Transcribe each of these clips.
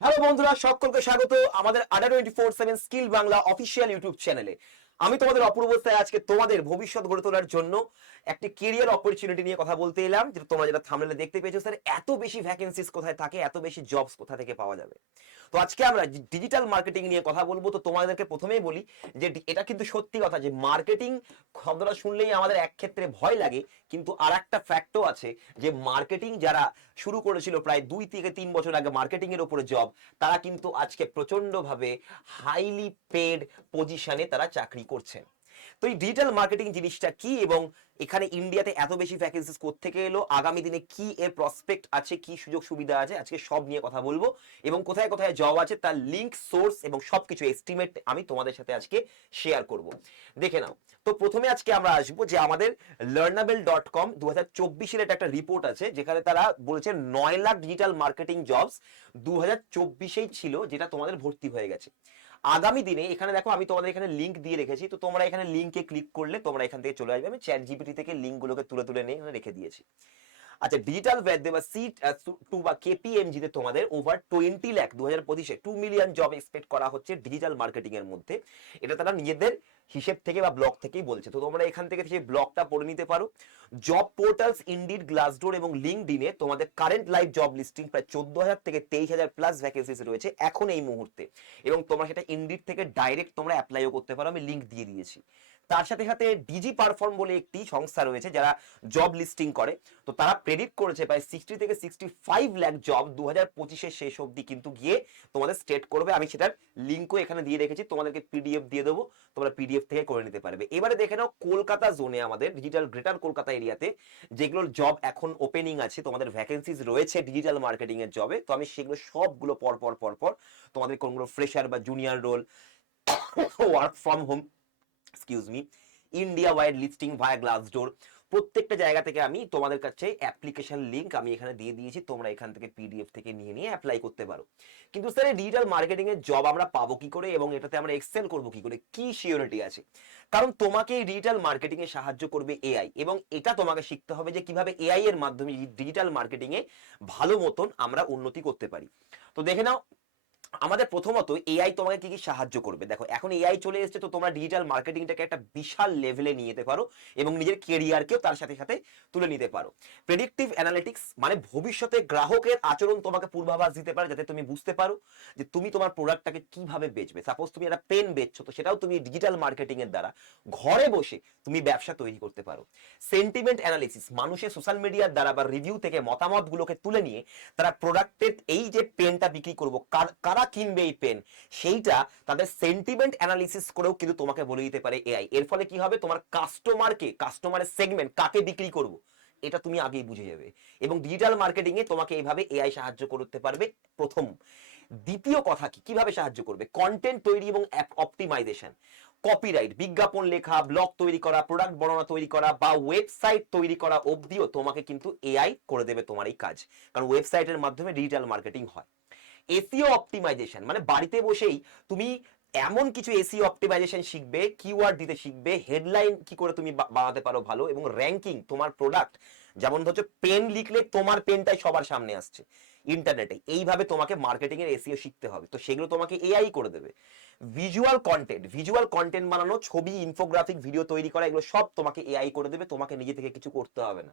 Hello বন্ধুরা সকলকে স্বাগত আমাদের Adda twenty four seven skill Bangla official YouTube চ্যানেলে আমি তোমাদের অপূর্বস্থায় আজকে তোমাদের ভবিষ্যৎ গড়ে তোলার জন্য একটি কেরিয়ার অপরচুনিটি নিয়ে কথা বলতে এলাম যেটা তোমরা যেটা থামলে দেখতে পেয়েছ স্যার এত বেশি ভ্যাকেন্সিস কোথায় থাকে, এত বেশি জবস কোথা থেকে পাওয়া যাবে? তো আজকে আমরা ডিজিটাল মার্কেটিং নিয়ে কথা বলব, তো তোমাদেরকে প্রথমেই বলি যে এটা কিন্তু সত্যি কথা যে মার্কেটিং শব্দটা শুনলেই আমাদের এক ক্ষেত্রে ভয় লাগে, কিন্তু আর একটা ফ্যাক্টও আছে যে মার্কেটিং যারা শুরু করেছিল প্রায় দুই থেকে তিন বছর আগে মার্কেটিং এর উপরে জব তারা কিন্তু আজকে প্রচন্ডভাবে হাইলি পেড পজিশনে তারা চাকরি করছেন তো এই ডিজিটাল মার্কেটিং জিনিসটা কি এবং এখানে ইন্ডিয়াতে এত বেশি ভ্যাকেন্সিস থেকে এলো? আগামী দিনে কি এর প্রসপেক্ট আছে? কি সুযোগ সুবিধা আছে? আজকে সব নিয়ে কথা বলব। এবং কোথায় কোথায় জব আছে? তার লিংক সোর্স এবং সবকিছু এস্টিমেট আমি তোমাদের সাথে আজকে শেয়ার করব। দেখে নাও। তো প্রথমে আজকে আমরা আসব যে আমাদের লার্নাবেল ডট কম দু হাজার চব্বিশের একটা একটা রিপোর্ট আছে, যেখানে তারা বলেছে নয় লাখ ডিজিটাল মার্কেটিং জবস দু হাজার চব্বিশেই ছিল, যেটা তোমাদের ভর্তি হয়ে গেছে। আগামী দিনে এখানে দেখো, আমি তোমাদের এখানে লিঙ্ক দিয়ে রেখেছি। তো তোমরা এখানে লিঙ্কে ক্লিক করলে তোমরা এখান থেকে চলে আসবে। আমি চ্যাট জিপিটি থেকে লিঙ্কগুলোকে তুলে তুলে নিয়ে রেখে দিয়েছি। আচ্ছা ডিজিটাল ভ্যাট বা সিট টু বা কেপিএমজি তে তোমাদের ওভার টোয়েন্টি লাখ দু হাজার পঁচিশে টু মিলিয়ন জব এক্সপেক্ট করা হচ্ছে ডিজিটাল মার্কেটিং এর মধ্যে। এটা তারা নিজেদের হিসেব থেকে বা ব্লগ থেকেই বলছে। তো তোমরা এখান থেকে সেই ব্লগটা পড়ে নিতে পারো। জব পোর্টালস ইন্ডিড গ্লাসডোর এবং লিঙ্কডিনে তোমাদের কারেন্ট লাইভ জব লিস্টিং প্রায় চোদ্দ হাজার থেকে তেইশ হাজার প্লাস ভ্যাকেন্সিস রয়েছে এখন এই মুহূর্তে। এবং তোমরা সেটা ইন্ডিড থেকে ডাইরেক্ট তোমরা অ্যাপ্লাইও করতে পারো। আমি লিঙ্ক দিয়ে দিয়েছি। তার সাথে সাথে ডিজি পারফর্ম বলে একটি সংস্থা রয়েছে যারা জব লিস্টিং করে। তো তারা প্রেডিক্ট করেছে প্রায় সিক্সটি থেকে সিক্সটি ফাইভ ল্যাক জব দু হাজার পঁচিশের শেষ অবধি কিন্তু গিয়ে তোমাদের স্টেট করবে। আমি সেটার লিঙ্কও এখানে দিয়ে রেখেছি, তোমাদেরকে পিডিএফ দিয়ে দেবো, তোমরা পিডিএফ থেকে করে নিতে পারবে। এবারে দেখে নাও কলকাতা জোনে আমাদের ডিজিটাল গ্রেটার কলকাতা এরিয়াতে যেগুলোর জব এখন ওপেনিং আছে, তোমাদের ভ্যাকেন্সিজ রয়েছে ডিজিটাল মার্কেটিং এর জবে তো আমি সেগুলো সবগুলো পর পর পর পর তোমাদের কোনগুলো ফ্রেশার বা junior role work from home excuse me India wide listing via Glassdoor প্রত্যেকটা জায়গা থেকে আমি তোমাদের কাছে অ্যাপ্লিকেশন লিংক আমি এখানে দিয়ে দিয়েছি। তোমরা এখান থেকে পিডিএফ থেকে নিয়ে নিয়ে অ্যাপ্লাই করতে পারো। কিন্তু স্যার ডিজিটাল মার্কেটিং এর জব আমরা পাবো কি করে এবং এটাতে আমরা এক্সেল করব কি করে? কি সিওরিটি আছে? কারণ তোমাকে এই ডিজিটাল মার্কেটিং এ সাহায্য করবে এআই এবং এটা তোমাকে শিখতে হবে যে কীভাবে এআই এর মাধ্যমে ডিজিটাল মার্কেটিং এ ভালো মতন আমরা উন্নতি করতে পারি। তো দেখে নাও আমাদের প্রথমত এআই তোমাকে কি কি সাহায্য করবে? দেখো, এখন এআই চলে এসেছে, তো তোমরা ডিজিটাল মার্কেটিংটাকে একটা বিশাল লেভেলে নিয়ে যেতে পারো এবং নিজের কেরিয়ারকেও তার সাথে সাথে তুলে নিতে পারো। প্রেডিক্টিভ অ্যানালিটিক্স মানে ভবিষ্যতে গ্রাহকের আচরণ তোমাকে পূর্বাভাস দিতে পারে যাতে তুমি বুঝতে পারো যে তুমি তোমার প্রোডাক্টটাকে কীভাবে বেচবে। সাপোজ তুমি একটা পেন বেচছো, তো সেটাও তুমি ডিজিটাল মার্কেটিং এর দ্বারা ঘরে বসে তুমি ব্যবসা তৈরি করতে পারো। সেন্টিমেন্ট অ্যানালিসিস মানুষের সোশ্যাল মিডিয়ার দ্বারা বা রিভিউ থেকে মতামতগুলোকে তুলে নিয়ে তারা প্রোডাক্টের এই যে পেনটা বিক্রি করব কার- কিনবে এই পেন। সেইটা তাদের সেন্টিমেন্ট অ্যানালিসিস করেও কিন্তু তোমাকে বলে দিতে পারে এআই এর ফলে কি হবে? তোমার কাস্টমারকে কাস্টমারের সেগমেন্ট কাকে বিক্রি করব? এটা তুমি আগেই বুঝে যাবে। এবং ডিজিটাল মার্কেটিং এ তোমাকে এইভাবে এআই সাহায্য করতে পারবে প্রথম। দ্বিতীয় কথা কি? কীভাবে সাহায্য করবে? কন্টেন্ট তৈরি এবং অপটিমাইজেশন কপিরাইট বিজ্ঞাপন লেখা ব্লগ তৈরি করা প্রোডাক্ট বর্ণনা তৈরি করা বা ওয়েবসাইট তৈরি করা অবধিও তোমাকে কিন্তু এআই করে দেবে তোমার এই কাজ। কারণ ওয়েবসাইটের মাধ্যমে ডিজিটাল মার্কেটিং হয়। এসিও অপটিমাইজেশন মানে বাড়িতে বসেই তুমি এমন কিছু এসিও অপটিমাইজেশন শিখবে, কিওয়ার্ড দিতে শিখবে, হেডলাইন কি করে তুমি বানাতে পারো ভালো এবং র্যাঙ্কিং তোমার প্রোডাক্ট, যেমন ধরছো পেন লিখলে তোমার পেনটাই সবার সামনে আসছে ইন্টারনেটে। এইভাবে তোমাকে মার্কেটিং এর এসিও শিখতে হবে। তো সেগুলো তোমাকে এআই করে দেবে। ভিজুয়াল কন্টেন্ট ভিজুয়াল কন্টেন্ট বানানো, ছবি ইনফোগ্রাফিক ভিডিও তৈরি করা, এগুলো সব তোমাকে এআই করে দেবে, তোমাকে নিজে থেকে কিছু করতে হবে না।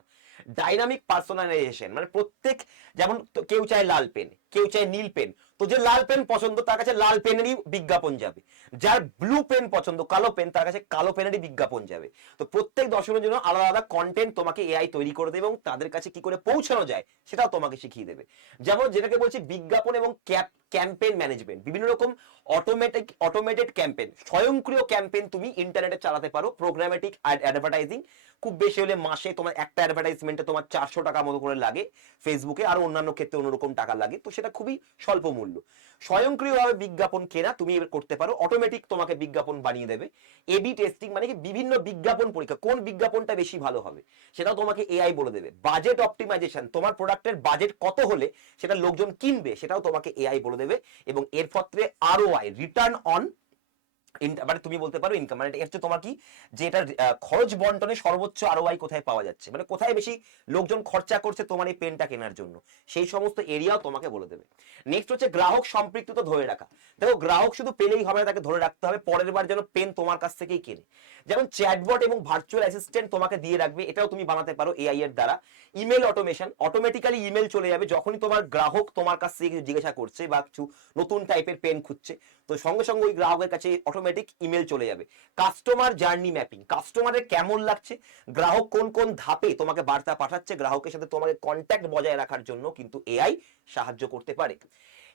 ডাইনামিক পার্সোনালাইজেশন মানে প্রত্যেক, যেমন কেউ চায় লাল পেন কেউ চায় নীল পেন তো যে লাল পেন পছন্দ, তার কাছে লাল পেনেরই বিজ্ঞাপন যাবে। যার ব্লু পেন পছন্দ, কালো পেন তার কাছে কালো পেনেরই বিজ্ঞাপন যাবে। তো প্রত্যেক দর্শকের জন্য আলাদা আলাদা কন্টেন্ট তোমাকে এআই তৈরি করে দেবে এবং তাদের কাছে কি করে পৌঁছানো যায়, সেটাও তোমাকে শিখিয়ে দেবে। যেমন যেটাকে বলছি বিজ্ঞাপন এবং ক্যাপ ক্যাম্পেইন ম্যানেজমেন্ট বিভিন্ন রকম অটোমেটিক অটোমেটেড ক্যাম্পেন স্বয়ংক্রিয় ক্যাম্পেন তুমি ইন্টারনেটে চালাতে পারো প্রোগ্রামেটিক অ্যাডভার্টাইজিং খুব বেশি হলে মাসে তোমার একটা অ্যাডভার্টাইজমেন্টে তোমার চারশো টাকা মতো করে লাগে ফেসবুকে আর অন্যান্য ক্ষেত্রে অন্যরকম টাকা লাগে। তো সেটা খুবই স্বল্প মূল্য। স্বয়ংক্রিয়ভাবে বিজ্ঞাপন কেনা তুমি এবার করতে পারো। অটোমেটিক তোমাকে বিজ্ঞাপন বানিয়ে দেবে। এবি টেস্টিং মানে কি? বিভিন্ন বিজ্ঞাপন পরীক্ষা। কোন বিজ্ঞাপনটা বেশি ভালো হবে? সেটাও তোমাকে এআই বলে দেবে। বাজেট অপটিমাইজেশন তোমার প্রোডাক্টের বাজেট কত হলে সেটা লোকজন কিনবে, সেটাও তোমাকে এআই বলে দেবে। এবং এর ক্ষেত্রে আরও আই রিটার্ন অন মানে তুমি বলতে পারো ইনকাম মানে এটা হচ্ছে তোমার কি, যে এটা খরচ বন্টনে সর্বোচ্চ আরওআই কোথায় পাওয়া যাচ্ছে? মানে কোথায় বেশি লোকজন খরচা করছে তোমার এই পেনটা কেনার জন্য? সেই সমস্ত এরিয়াও তোমাকে বলে দেবে। নেক্সট হচ্ছে গ্রাহক সম্পৃক্ততা ধরে রাখা। দেখো, গ্রাহক শুধু পেলেই হবে না, তাকে ধরে রাখতে হবে, পরের বার যেন পেন তোমার কাছ থেকেই কেনে। যেমন চ্যাটবট এবং ভার্চুয়াল অ্যাসিস্ট্যান্ট তোমাকে দিয়ে রাখবে, এটাও তুমি বানাতে পারো এআই এর দ্বারা। ইমেল অটোমেশন অটোমেটিক্যালি ইমেল চলে যাবে যখনই তোমার গ্রাহক তোমার কাছ থেকে কিছু জিজ্ঞাসা করছে বা কিছু নতুন টাইপের পেন খুঁজছে। তো সঙ্গে সঙ্গে ওই গ্রাহকের কাছে অটোমেটিক ইমেল চলে যাবে। কাস্টমার জার্নি ম্যাপিং কাস্টমারের কেমন লাগছে? গ্রাহক কোন কোন ধাপে তোমাকে বার্তা পাঠাচ্ছে? গ্রাহকের সাথে তোমাকে কন্ট্যাক্ট বজায় রাখার জন্য কিন্তু এআই সাহায্য করতে পারে।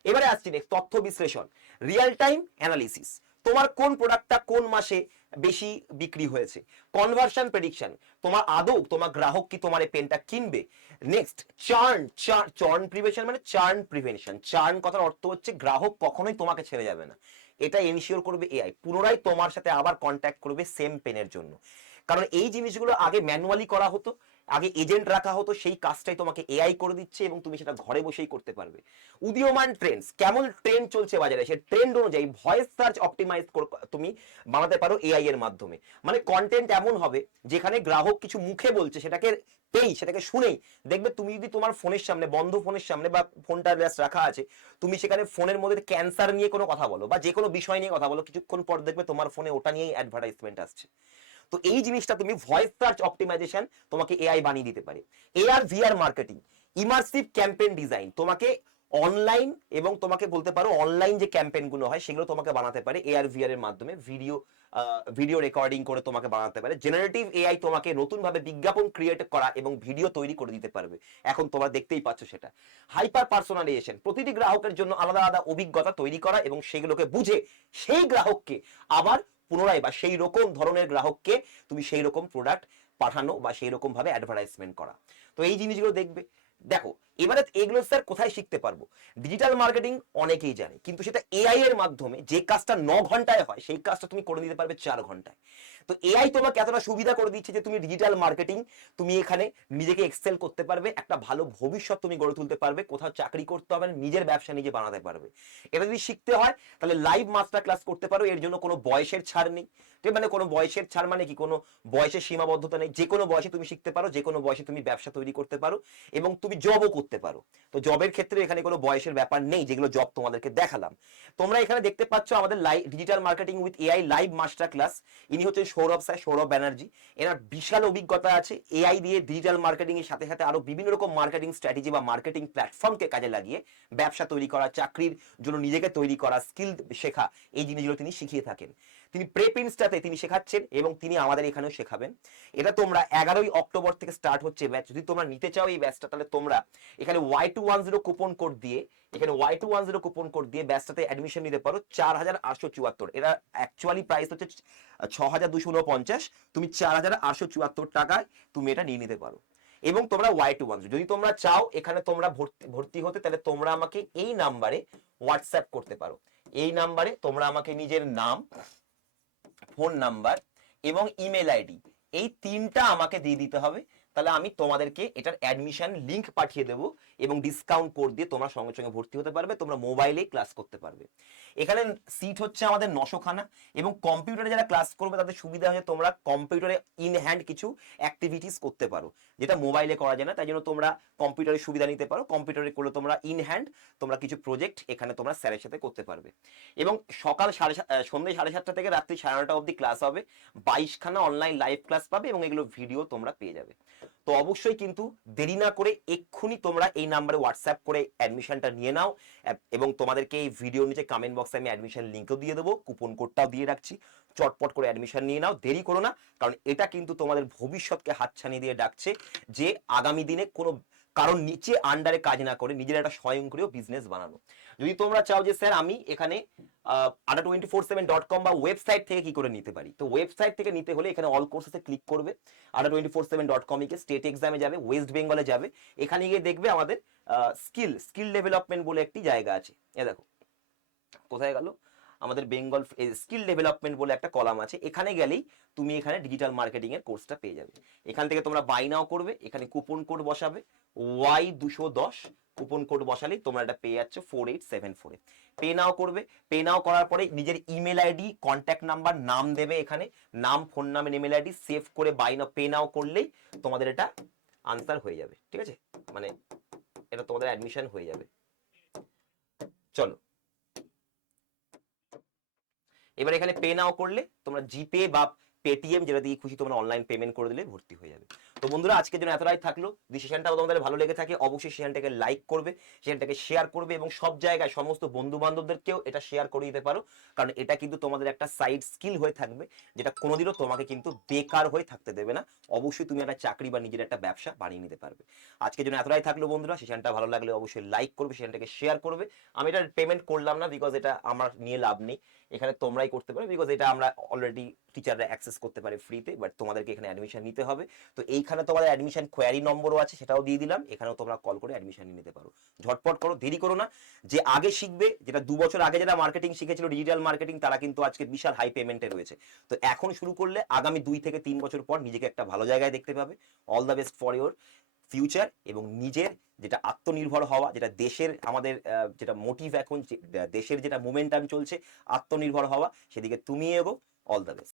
এবারে আসছি নেক্সট তথ্য বিশ্লেষণ রিয়েল টাইম অ্যানালিসিস তোমার কোন প্রোডাক্টটা কোন মাসে বেশি বিক্রি হয়েছে? কনভার্সন প্রেডিকশন তোমার আদৌ, তোমার গ্রাহক কি তোমার এই পেনটা কিনবে? নেক্সট চার্ন চার্ন প্রিভেনশন মানে চার্ন প্রিভেনশন চার্ন কথার অর্থ হচ্ছে গ্রাহক কখনোই তোমাকে ছেড়ে যাবে না। এটা এনশিওর করবে এআই পুনরায় তোমার সাথে আবার কন্ট্যাক্ট করবে সেম পেনের জন্য। কারণ এই জিনিসগুলো আগে ম্যানুয়ালি করা হতো, আগে এজেন্ট রাখা হতো, সেই কাজটাই তোমাকে এআই করে দিচ্ছে এবং তুমি সেটা ঘরে বসেই করতে পারবে। উদীয়মান ট্রেন্ডস কেমন ট্রেন্ড চলছে বাজারে? সেই ট্রেন্ড অনুযায়ী ভয়েস সার্চ অপটিমাইজ তুমি বানাতে পারো এআই এর মাধ্যমে। মানে কন্টেন্ট এমন হবে, যেখানে গ্রাহক কিছু মুখে বলছে, সেটাকে পেই, সেটাকে শুনেই। দেখবে তুমি যদি তোমার ফোনের সামনে, বন্ধ ফোনের সামনে বা ফোনটা জাস্ট রাখা আছে, তুমি সেখানে ফোনের মধ্যে ক্যান্সার নিয়ে কোনো কথা বলো বা যে কোনো বিষয় নিয়ে কথা বলো, কিছুক্ষণ পর দেখবে তোমার ফোনে ওটা নিয়েই অ্যাডভার্টাইজমেন্ট আসছে। তো এই জিনিসটা তুমি ভয়েস সার্চ অপটিমাইজেশন তোমাকে এআই বানিয়ে দিতে পারে। AR VR marketing, immersive campaign design, তোমাকে অনলাইন এবং তোমাকে বলতে পারো অনলাইন যে ক্যাম্পেইনগুলো হয় সেগুলো তোমাকে বানাতে পারে এআর ভিআর এর মাধ্যমে। ভিডিও ভিডিও রেকর্ডিং করে তোমাকে বানাতে পারে। জেনারেটিভ এআই তোমাকে নতুন ভাবে বিজ্ঞাপন ক্রিয়েট করা এবং ভিডিও তৈরি করে দিতে পারবে। এখন তোমরা দেখতেই পাচ্ছ সেটা। হাইপার পার্সোনালাইজেশন, প্রতিটি গ্রাহকের জন্য আলাদা আলাদা অভিজ্ঞতা তৈরি করা এবং সেগুলোকে বুঝে সেই গ্রাহককে আবার পুনরায় বা সেই রকম ধরনের গ্রাহককে তুমি সেই রকম প্রোডাক্ট পাঠানো বা সেই রকম ভাবে অ্যাডভার্টাইজমেন্ট করা। তো এই জিনিসগুলো দেখবে। দেখো, এবারে এগুলো স্যার কোথায় শিখতে পারব? ডিজিটাল মার্কেটিং অনেকেই জানে, কিন্তু সেটা এআই এর মাধ্যমে যে কাজটা ন ঘন্টায় হয়, সেই কাজটা তুমি করে দিতে পারবে চার ঘন্টায়। তো এআই তোমাকে এতটা সুবিধা করে দিচ্ছে যে তুমি ডিজিটাল মার্কেটিং তুমি এখানে নিজেকে এক্সেল করতে পারবে, একটা ভালো ভবিষ্যৎ তুমি গড়ে তুলতে পারবে, কোথাও চাকরি করতে হবে নিজের ব্যবসা নিজে বানাতে পারবে। এটা যদি শিখতে হয়, তাহলে লাইভ মাস্টার ক্লাস করতে পারো, এর জন্য কোনো বয়সের ছাড় নেই। ঠিক মানে কোনো বয়সের ছাড় মানে কি? কোনো বয়সের সীমাবদ্ধতা নেই। যে কোনো বয়সে তুমি শিখতে পারো, যে কোনো বয়সে তুমি ব্যবসা তৈরি করতে পারো এবং তুমি জবও করতে পারো। তো জবের ক্ষেত্রে এখানে কোনো বয়সের ব্যাপার নেই, যেগুলো জব তোমাদেরকে দেখালাম। তোমরা এখানে দেখতে পাচ্ছ আমাদের live digital marketing with AI live master class ইনি হচ্ছেন সৌরভ স্যার, সৌরভ ব্যানার্জি, এনার বিশাল অভিজ্ঞতা আছে। এআই দিয়ে ডিজিটাল মার্কেটিং এর সাথে সাথে আরও বিভিন্ন রকম মার্কেটিং স্ট্র্যাটেজি বা মার্কেটিং প্ল্যাটফর্মকে কাজে লাগিয়ে ব্যবসা তৈরি করা, চাকরির জন্য নিজেকে তৈরি করা স্কিল শেখা, এই জিনিসগুলো তিনি শিখিয়ে থাকেন। তিনি প্রেপ ইনস্টাতে তিনি শেখাচ্ছেন এবং তিনি আমাদের এখানেও শেখাবেন। এটা তোমরা এগারোই অক্টোবর থেকে স্টার্ট হচ্ছে ব্যাচ যদি তোমরা নিতে চাও এই ব্যাচটা তাহলে তোমরা এখানে Y two one zero coupon code দিয়ে, এখানে Y two one zero coupon code দিয়ে ব্যাচটাতে অ্যাডমিশন নিতে পারো চার হাজার আটশো চুয়াত্তর। এরা অ্যাকচুয়ালি প্রাইস হচ্ছে ছ হাজার দুশো উনপঞ্চাশ। তুমি চার হাজার আটশো চুয়াত্তর টাকায় তুমি এটা নিয়ে নিতে পারো। এবং তোমরা ওয়াই টু ওয়ান যদি তোমরা চাও এখানে তোমরা ভর্তি ভর্তি হতে, তাহলে তোমরা আমাকে এই নাম্বারে হোয়াটসঅ্যাপ করতে পারো। এই নাম্বারে তোমরা আমাকে নিজের নাম ফোন নাম্বার এবং ইমেল আইডি এই তিনটা আমাকে দিয়ে দিতে হবে। তাহলে আমি তোমাদেরকে এটার অ্যাডমিশন লিংক পাঠিয়ে দেবো এবং ডিসকাউন্ট কোড দিয়ে তোমরা সঙ্গে সঙ্গে ভর্তি হতে পারবে, তোমরা মোবাইলেই ক্লাস করতে পারবে। এখানে সিট হচ্ছে আমাদের নশোখানা এবং কম্পিউটারে যারা ক্লাস করবে, তাদের সুবিধা হচ্ছে তোমরা কম্পিউটারে ইন হ্যান্ড কিছু অ্যাক্টিভিটিস করতে পারো, যেটা মোবাইলে করা যায় না, তাই জন্য তোমরা কম্পিউটারের সুবিধা নিতে পারো। কম্পিউটারে করলে তোমরা ইন হ্যান্ড তোমরা কিছু প্রজেক্ট এখানে তোমরা স্যারের সাথে করতে পারবে। এবং সকাল সাড়ে সন্ধ্যে সাড়ে সাতটা থেকে রাত্রি সাড়ে নটা অবধি ক্লাস হবে, বাইশখানা অনলাইন লাইভ ক্লাস পাবে এবং এগুলো ভিডিও তোমরা পেয়ে যাবে। তো অবশ্যই কিন্তু দেরি না করে এক্ষুনি তোমরা এই নাম্বারে হোয়াটসঅ্যাপ করে অ্যাডমিশনটা নিয়ে নাও এবং তোমাদেরকে এই ভিডিও নিচে কমেন্ট বক্সে আমি অ্যাডমিশন লিঙ্কও দিয়ে দেবো কুপন কোডটাও দিয়ে রাখছি। চটপট করে অ্যাডমিশন নিয়ে নাও, দেরি করো না, কারণ এটা কিন্তু তোমাদের ভবিষ্যৎকে হাতছানি দিয়ে ডাকছে যে আগামী দিনে কোনো কারণ নিচে আন্ডারে কাজ না করে নিজের একটা স্বয়ংক্রিয় বিজনেস বানানো। যদি তোমরা চাও যে, স্যার, আমি এখানে Adda twenty four seven dot com বা ওয়েবসাইট থেকে কি করে নিতে পারি? তো ওয়েবসাইট থেকে নিতে হলে এখানে অল কোর্সেসে ক্লিক করবে। Adda twenty four seven dot কমে গিয়ে স্টেট এক্সামে যাবে ওয়েস্ট বেঙ্গলে যাবে। এখানে গিয়ে দেখবে আমাদের স্কিল স্কিল ডেভেলপমেন্ট বলে একটি জায়গা আছে। এ দেখো, কোথায় গেল? আমাদের বেঙ্গল স্কিল ডেভেলপমেন্ট বলে একটা কলাম আছে। এখানে গেলেই তুমি এখানে ডিজিটাল মার্কেটিং এর কোর্সটা পেয়ে যাবে। এখান থেকে তোমরা বাই নাও করবে, এখানে কুপন কোড বসাবে। ওয়াই দুশো দশ কুপন কোড বসালেই তোমরা এটা পেয়ে যাচ্ছ ফোর এইট সেভেন ফোরে পে নাও করবে। পে নাও করার পরে নিজের ইমেল আইডি কন্ট্যাক্ট নাম্বার নাম দেবে এখানে। নাম ফোন নামের ইমেল আইডি সেভ করে বাই নাও পে নাও করলেই তোমাদের এটা আনসার হয়ে যাবে। ঠিক আছে? মানে এটা তোমাদের অ্যাডমিশন হয়ে যাবে। চলো। এবার এখানে পে নাও করলে তোমরা জিপে বা পেটিএম যেটা দিয়ে খুশি তোমরা অনলাইন পেমেন্ট করে দিলে ভর্তি হয়ে যাবে। তো বন্ধুরা আজকের জন্য এতটাই থাকল, যদি সেশনটা তোমাদের ভালো লেগে থাকে, অবশ্যই সেশনটাকে লাইক করবে সেশনটাকে শেয়ার করবে এবং সব জায়গায় সমস্ত বন্ধু বান্ধবদেরকেও এটা শেয়ার করে দিতে পারো। কারণ এটা কিন্তু তোমাদের একটা সাইড স্কিল হয়ে থাকবে, যেটা কোনোদিনও তোমাকে কিন্তু বেকার হয়ে থাকতে দেবে না। অবশ্যই তুমি একটা চাকরি বা নিজের একটা ব্যবসা বানিয়ে নিতে পারবে। আজকের জন্য এতটাই থাকল বন্ধুরা সেশনটা ভালো লাগলে অবশ্যই লাইক করবে সেশনটাকে শেয়ার করবে। আমি এটা পেমেন্ট করলাম না বিকজ এটা আমার নিয়ে লাভ নেই। এখানে তোমরাই করতে পারো বিকজ এটা আমরা অলরেডি টিচাররা অ্যাক্সেস করতে পারে ফ্রিতে বাট তোমাদেরকে এখানে অ্যাডমিশন নিতে হবে। তো এইখানে তোমাদের অ্যাডমিশন কোয়ারি নম্বরও আছে, সেটাও দিয়ে দিলাম। এখানেও তোমরা কল করে অ্যাডমিশন নিতে পারো। ঝটপট করো, দেরি করো না। যে আগে শিখবে, যেটা দু বছর আগে যারা মার্কেটিং শিখেছিল ডিজিটাল মার্কেটিং তারা কিন্তু আজকে বিশাল হাই পেমেন্টে রয়েছে। তো এখন শুরু করলে আগামী দুই থেকে তিন বছর পর নিজেকে একটা ভালো জায়গায় দেখতে পাবে। All the best for your future এবং নিজের যেটা আত্মনির্ভর হওয়া, যেটা দেশের আমাদের যেটা মোটিভ এখন দেশের যেটা মোমেন্টাম চলছে, আত্মনির্ভর হওয়া, সেদিকে তুমি এগো। All the best